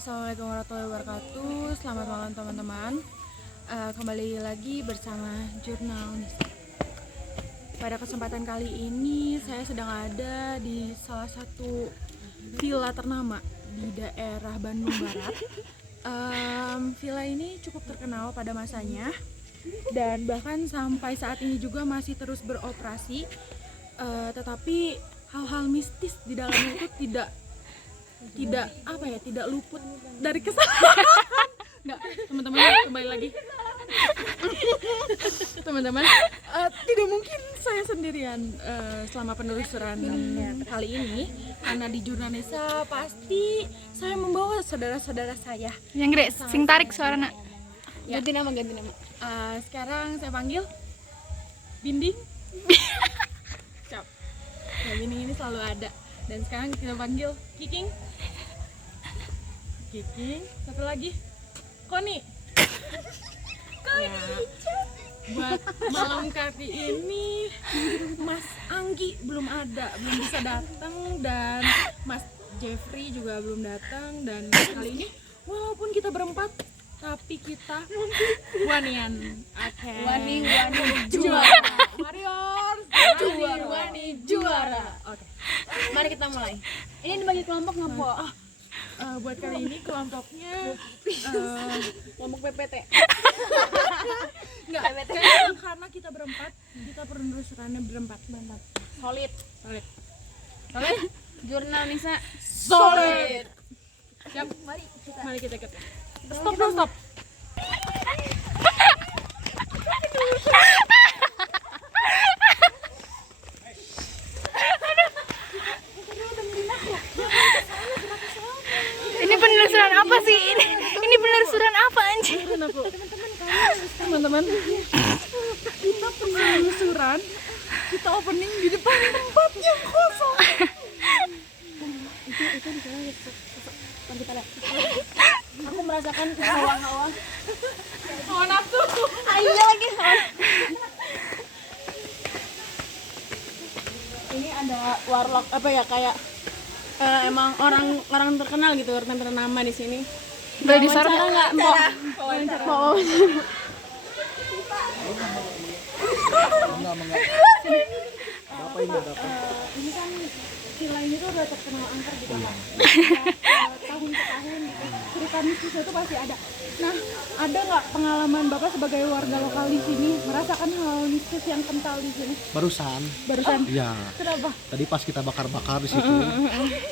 Assalamualaikum warahmatullahi wabarakatuh. Selamat malam teman-teman. Kembali lagi bersama Jurnal Nisa. Pada kesempatan kali ini saya sedang ada di salah satu villa ternama di daerah Bandung Barat. Villa ini cukup terkenal pada masanya dan bahkan sampai saat ini juga masih terus beroperasi. Tetapi hal-hal mistis di dalamnya itu tidak luput dari kesalahan. Nggak, teman-teman, kembali lagi. Teman-teman, tidak mungkin saya sendirian selama penelusuran kali ini, karena di Jurnal Nisa pasti saya membawa saudara-saudara saya. Yang gede, sing tarik suara nak. Ya. Ganti nama. Sekarang saya panggil Binding. Cap. Nah, Binding ini selalu ada. Dan sekarang kita panggil Kiking. Satu lagi Koni. Ya, buat malam kali ini Mas Anggi belum bisa datang, dan Mas Jeffrey juga belum datang. Dan kali ini walaupun kita berempat, tapi kita wanian. Oke. Wani juara. Warriors. Wani juara. Oke. Mari kita mulai. Ini dibagi kelompok nggak po? Buat kali ini kelompoknya Kelompok PPT. enggak, kayaknya karena kita berempat, kita penelusurannya berempat. Solid. Jurnal Nisa. Solid. Siap. Mari kita ikut. Stop. Ini penelusuran apa sih? Ini penelusuran apa anjir? Teman-teman, kita penelusuran, kita opening di depan tempat yang kosong. Itu di sana kita lihat. Aku merasakan hawa-hawa. Hawa nafsu. Iya lagi. Ini ada warlock apa ya, kayak emang orang terkenal gitu, orang ternama di sini. Boleh disorot nggak, Mbak? Mau. Ini kan villa ini tuh udah terkenal angker gitu kan. Tahun ke tahun gitu. Cerita mistis itu pasti ada. Nah, ada nggak pengalaman Bapak sebagai warga lokal di sini merasakan hal mistis yang kental di sini? Barusan. Iya. Kenapa? Tadi pas kita bakar-bakar di situ,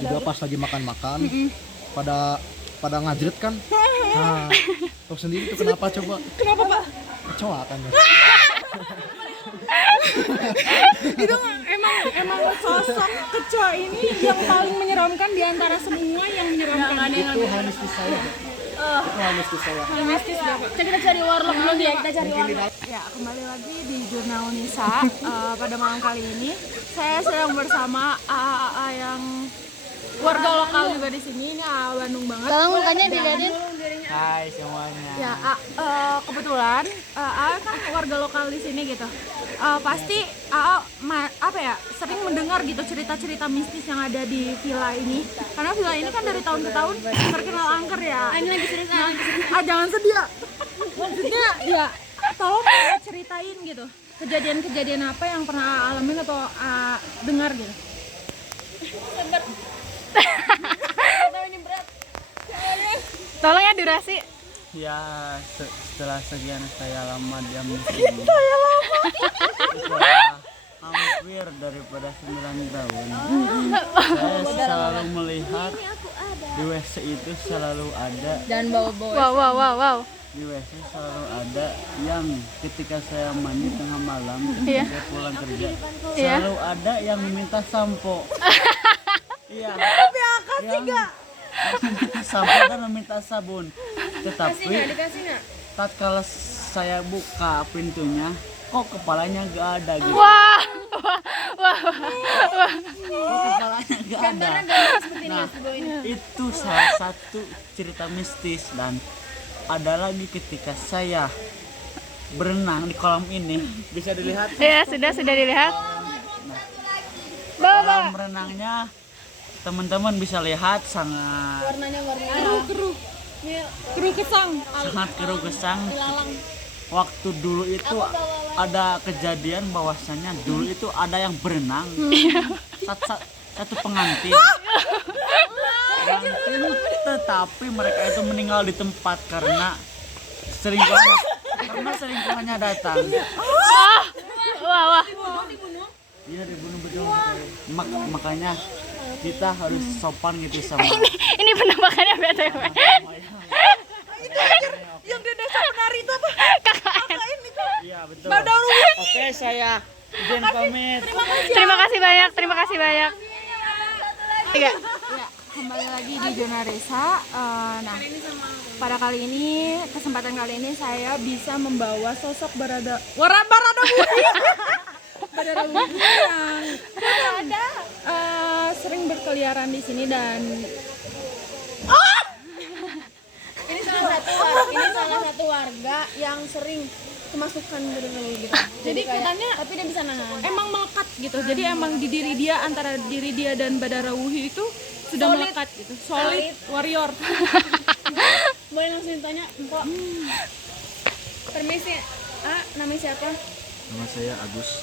juga pas lagi makan-makan, pada ngajret kan. Nah, tahu sendiri itu kenapa coba? Kenapa, Pak? Kecoa kan. Itu emang sosok kecoa ini yang paling menyeramkan di antara semua yang menyeramkan. Itu hal mistis saya. Itu hal mistis saya. Hal mistis Bapak. Kita cari warlock dulu ya, kita cari warlock. Ya, kembali lagi di Jurnal Nisa. Pada malam kali ini saya sedang bersama AA yang warga lokal juga di sini. Ini AA Bandung banget. Tolong mukanya dilihatin. Hai semuanya. Ya, kebetulan AA kan warga lokal di sini gitu. Pasti AA sering mendengar gitu cerita-cerita mistis yang ada di villa ini. Karena villa ini kan dari tahun ke tahun terkenal angker ya. Ini lagi serius. Jangan sedih ya. Maksudnya ya, tolong ceritain gitu kejadian-kejadian apa yang pernah alamin atau dengar gitu. Tolong ya durasi. Ya, setelah sekian saya lama diam di sini. Setelah hampir daripada 9 tahun. Saya selalu melihat di WC itu selalu ada. Dan wow. Di WC selalu ada yang ketika saya mandi tengah malam, Iya. saya pulang kerja, Iya. selalu ada yang minta sampo. Iya. Yang meminta sampo dan meminta sabun. Tetapi Dikasih nggak? tatkala saya buka pintunya, kok kepalanya gak ada gitu. Wah. Kok kepalanya gak ada. Nah, itu salah satu cerita mistis. Dan ada lagi ketika saya berenang di kolam ini, bisa dilihat Ya, sudah dilihat. kolam renangnya teman-teman bisa lihat sangat Warnanya keruh kesang. sangat keruh gesang. Ilalang. Waktu dulu itu ada kejadian bahwasannya dulu itu ada yang berenang satu pengantin tetapi mereka itu meninggal di tempat karena selingkuhannya datang. Wah. Iya, dibunuh betul. Makanya kita harus sopan gitu sama Ini penampakannya BTW. Yang di desa penari itu apa? iya betul. Oke, saya izin pamit. Terima kasih banyak. Tiga. Ya, kembali lagi di Zona Resa. Nah, pada kali ini, kesempatan kali ini saya bisa membawa sosok Barada Wudi yang sering berkeliaran di sini dan Ini salah satu warga yang sering kemasukan gitu. jadi katanya Tapi dia bisa nahan. emang melekat gitu. Jadi emang di diri dia, antara diri dia dan Badarawuhi itu sudah melekat gitu. Solid warrior. Boleh langsung ditanya, Mpok. Permisi, namanya siapa? Nama saya Agus.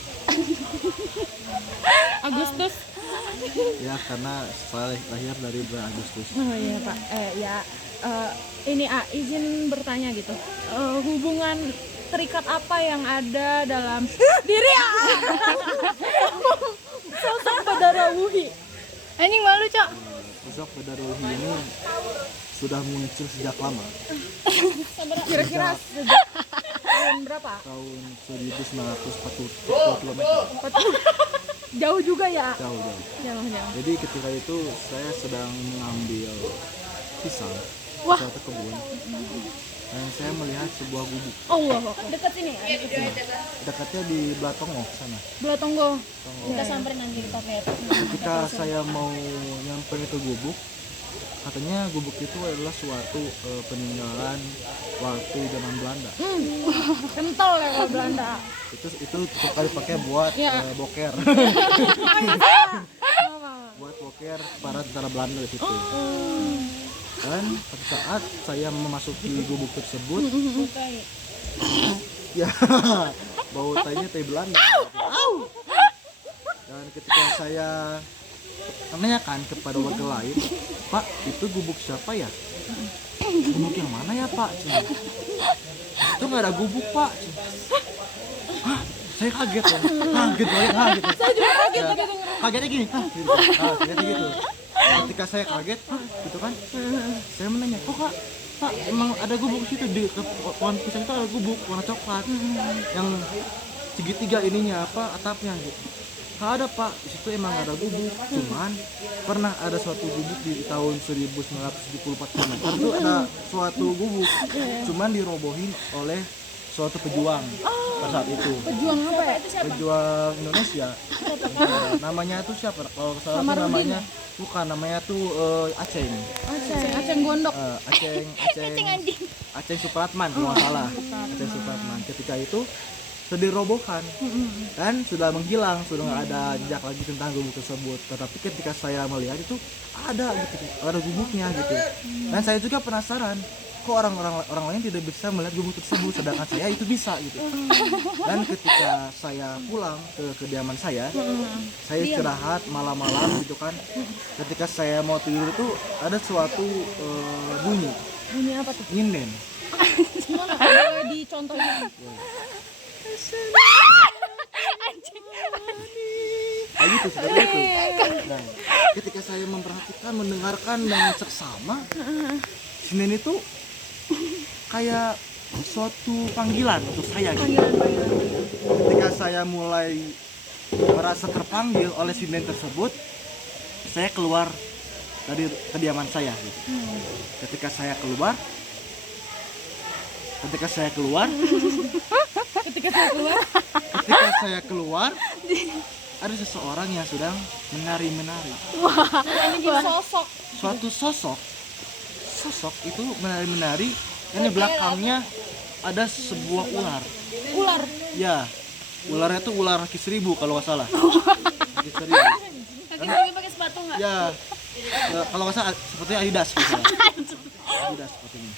Agustus. Ya karena saya lahir dari bulan Agustus. Oh iya Pak. Ini izin bertanya gitu. Hubungan terikat apa yang ada dalam diri sosok Badarawuhi? Anjing malu, Cok. Sosok Badarawuhi ini sudah muncul sejak lama, Kira-kira sejak tahun berapa? tahun 1940 km. Jauh juga ya? Jauh. Jauh. Jadi ketika itu saya sedang mengambil pisang di suatu kebun dan saya melihat sebuah gubuk Allah. Dekat sini ya? dekatnya di Blatongo sana. Belatonggo. Kita samperin nanti kita lihat. Ketika saya mau nyamperin itu gubuk, katanya gubuk itu adalah suatu peninggalan waktu zaman Belanda. Kental ya kalau Belanda. Itu suka dipakai buat boker. Buat boker para tentara Belanda di situ. Dan pada saat saya memasuki gubuk tersebut, ya bau tainya tai Belanda. Dan ketika saya menanyakan kepada warga lain, Pak, itu gubuk siapa ya? Gubuk yang mana ya Pak? Itu nggak ada gubuk Pak. Hah? Saya kaget ya. Kaget. Saya juga kaget. Kagetnya gini. Kagetnya gitu. Ketika saya kaget, gitu kan? Saya menanya, kok Pak, emang ada gubuk situ di pohon pisang itu ada gubuk warna coklat yang segitiga ininya atapnya gitu. Nggak ada Pak, di situ emang ada gubuk, cuman pernah ada suatu gubuk di tahun 1974 km itu ada suatu gubuk, cuman dirobohin oleh suatu pejuang pada saat itu. Pejuang apa ya? Pejuang Indonesia. Namanya tuh siapa? Kalau salah tuh namanya namanya tuh Aceng. Aceng Gondok. Aceng Supratman kalau nggak salah. Aceng Supratman. Ketika itu sudah dirobohkan dan sudah menghilang, sudah nggak ada jejak lagi tentang gubuk tersebut. Tetapi ketika saya melihat itu ada gitu, ada gubuknya gitu. Dan saya juga penasaran, kok orang lain tidak bisa melihat gubuk tersebut, sedangkan saya itu bisa gitu. Dan ketika saya pulang ke kediaman saya istirahat malam-malam gitu kan. Ketika saya mau tidur itu ada suatu bunyi. Bunyi apa tuh? Nyinden. Gimana? Boleh dicontohin. Kayak gitu seperti itu. Nah, ketika saya memperhatikan, mendengarkan dengan seksama, Nyinden itu kayak suatu panggilan untuk saya gitu. Ketika saya mulai merasa terpanggil oleh sinden tersebut, saya keluar dari kediaman saya gitu. Ketika saya keluar ada seseorang yang sedang menari-menari. Suatu sosok itu menari-menari, dan di belakangnya ada sebuah ular. Ya, ularnya tuh ular kaki 1000 kalau nggak salah. Kaki 1000. Kaki pakai sepatu nggak? Ya, kalau nggak salah sepertinya Adidas. Adidas sepatunya.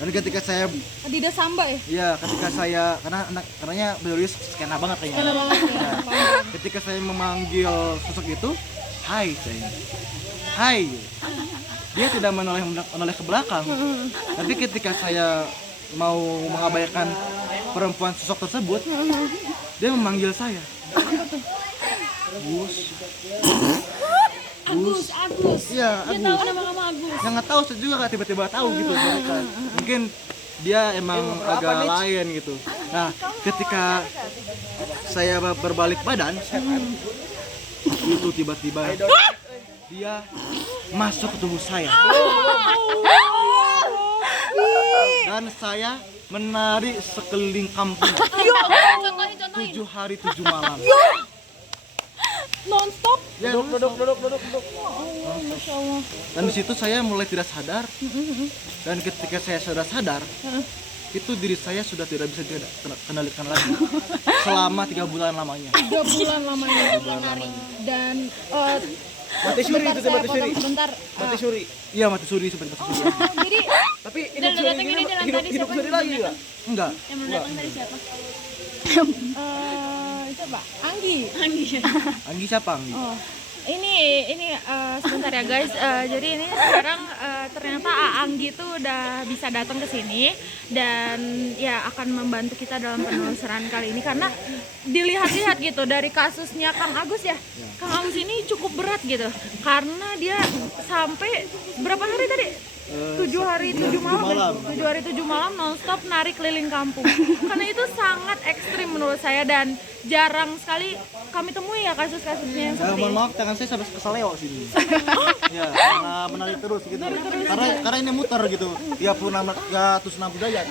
Dan ketika saya Adidas Samba ya? iya ketika saya karenanya beliau skena banget kayaknya. Skena banget ya. Nah, ketika saya memanggil sosok itu, hai saya. Hai. Dia tidak menoleh ke belakang. Tapi ketika saya mau mengabaikan perempuan sosok tersebut, dia memanggil saya. Gus. Agus. Iya, Dia Agus. tahu nama kamu Agus. Yang nggak tahu saya juga nggak tiba-tiba tahu gitu mereka. Mungkin dia emang agak lain gitu. Nah, ketika saya berbalik badan, itu tiba-tiba dia masuk ke tubuh saya. Dan saya menari sekeliling kampung 7 hari 7 malam. Non-stop. Ya, duduk. Dan di situ saya mulai tidak sadar. Dan ketika saya sudah sadar, itu diri saya sudah tidak bisa kendalikan lagi selama 3 bulan lamanya. 3 bulan lamanya. Dan Mati suri itu tuh, mati suri. Sebentar. Mati suri. Iya, mati suri seperti mati suri. Jadi Tapi hidup suri gini hidup suri lagi enggak? Enggak. yang mendatang dari siapa? Coba Anggi. Anggi siapa Anggi? Oh, ini sebentar ya guys. Jadi ini sekarang ternyata Anggi tuh udah bisa datang ke sini dan ya akan membantu kita dalam penelusuran kali ini karena dilihat-lihat gitu dari kasusnya Kang Agus ya. Kang Agus ini cukup berat gitu karena dia sampai berapa hari tadi? 7 hari 7 malam. 7 hari 7 malam nonstop narik keliling kampung. Karena itu sangat ekstrim menurut saya dan jarang sekali kami temui ya kasus-kasusnya yang seperti Mohon ini. maaf, tangan saya sampai keseleo sini. Ya, karena menarik terus gitu. Karena ini muter gitu. Ya terus 60 derajat.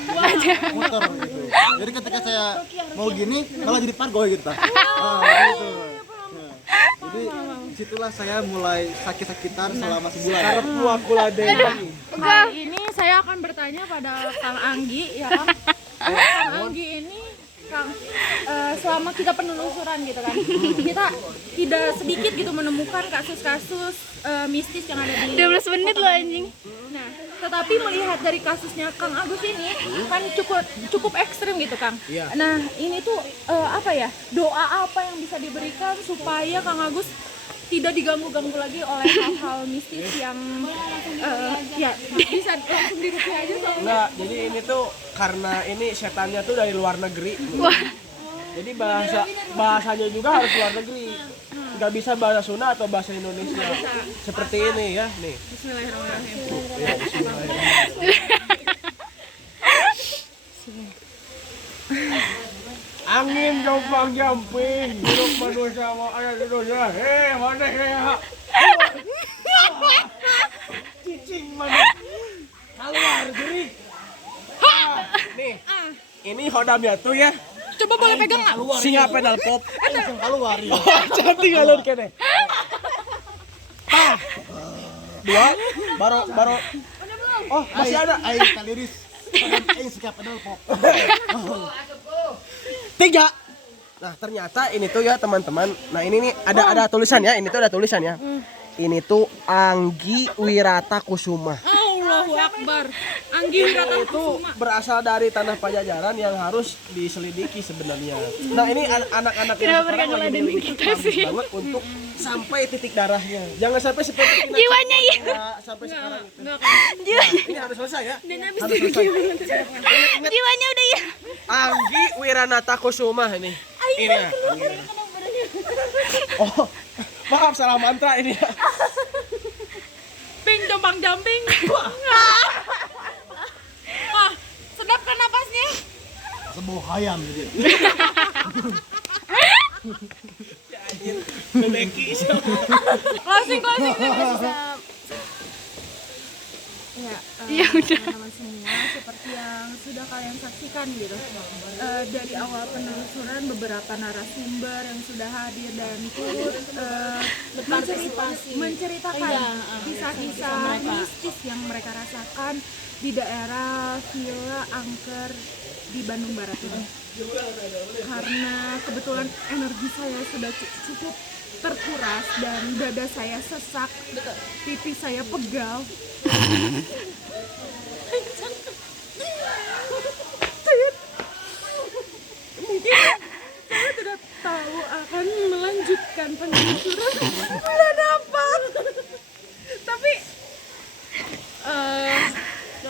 Muter gitu. Jadi ketika saya mau gini, malah jadi pargoy gitu. Gitu. Ya. Jadi disitulah saya mulai sakit-sakitan selama sebulan. Karepmu aku laden. Kali ini saya akan bertanya pada Kang Anggi ya Kang. Kang Anggi ini Kang selama kita penelusuran gitu kan, kita tidak sedikit gitu menemukan kasus-kasus mistis yang ada di 12 menit loh anjing. Nah, tetapi melihat dari kasusnya Kang Agus ini kan cukup ekstrim gitu Kang. Nah, ini tuh apa ya? Doa apa yang bisa diberikan supaya Kang Agus tidak diganggu-ganggu lagi oleh hal-hal mistis yang ya bisa langsung dirupiah aja soalnya. Enggak, jadi ini tuh karena ini setannya tuh dari luar negeri. Jadi bahasanya juga harus luar negeri. Nggak bisa bahasa Sunda atau bahasa Indonesia. Seperti ini ya, nih. Angin jompang jamping, hidup manusia mau ada di dunia. Mana ya? Cicing mana? Keluar diri. Nih, ini hodamnya tuh ya. Coba boleh pegang nggak? Singa pedal pop. Langsung keluar ya. Cantik alur kene. Dua, baru. Oh, masih ada. Aing kaliris. Aing sikap pedal pop. 3. Nah, ternyata ini tuh ya teman-teman. Nah, ini nih ada tulisan ya. Ini tuh ada tulisan ya. Ini tuh Anggi Wirata Kusuma. Allahu Akbar. Anggi Wirata Itu berasal dari tanah Pajajaran yang harus diselidiki sebenarnya. Nah, ini anak-anak yang Kenapa sekarang mereka lagi ngeladenin menyelidiki kita sih? banget untuk sampai titik darahnya. Jangan sampai seperti ini. Jiwanya ya. Sampai sekarang itu. Jiwanya, Ini harus selesai ya. habis jiwanya udah ya. Anggi Wiranata Kusuma ini. Ini ya. Oh, maaf salah mantra ini. Ping jompang jamping. Wah, sedap kan napasnya? Sebuah hayam gitu. Closing. Ya, teman-teman semua seperti yang sudah kalian saksikan gitu. Dari awal penelusuran beberapa narasumber yang sudah hadir dan turut menceritakan kisah-kisah mistis yang mereka rasakan di daerah Villa Angker di Bandung Barat ini. Karena kebetulan energi saya sudah cukup terkuras dan dada saya sesak, pipi saya pegal.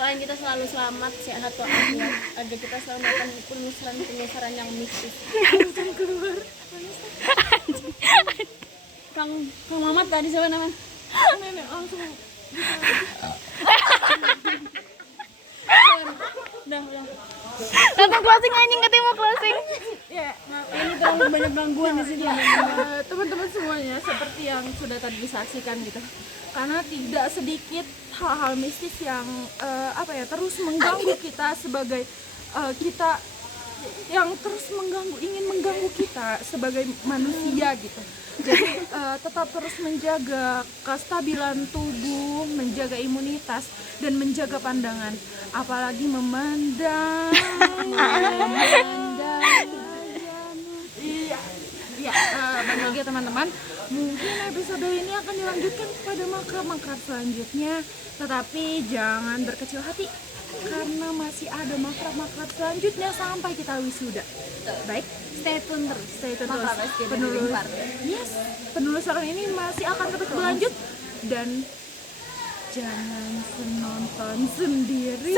doain kita selalu selamat, sehat walafiat, agar kita selalu melakukan penelusuran yang mistis. Kang Mamat tadi siapa namanya? Nenek langsung. Udah. Langsung closing anjing, katanya mau closing. Ya, Ini terlalu banyak gangguan di sini. teman-teman semuanya seperti yang sudah tadi disaksikan gitu. Karena tidak sedikit hal-hal mistis yang terus mengganggu kita sebagai kita yang terus ingin mengganggu kita sebagai manusia gitu. Jadi tetap terus menjaga kestabilan tubuh, menjaga imunitas dan menjaga pandangan, apalagi memandang. Iya, balik lagi ya teman-teman. Mungkin episode ini akan dilanjutkan kepada makar-makar selanjutnya, tetapi jangan berkecil hati karena masih ada makar-makar selanjutnya sampai kita wisuda. Baik, stay tune terus. Penelusuran ini masih akan terus berlanjut dan jangan nonton sendiri.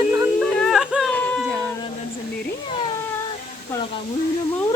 Jangan nonton sendirian. Kalau kamu udah mau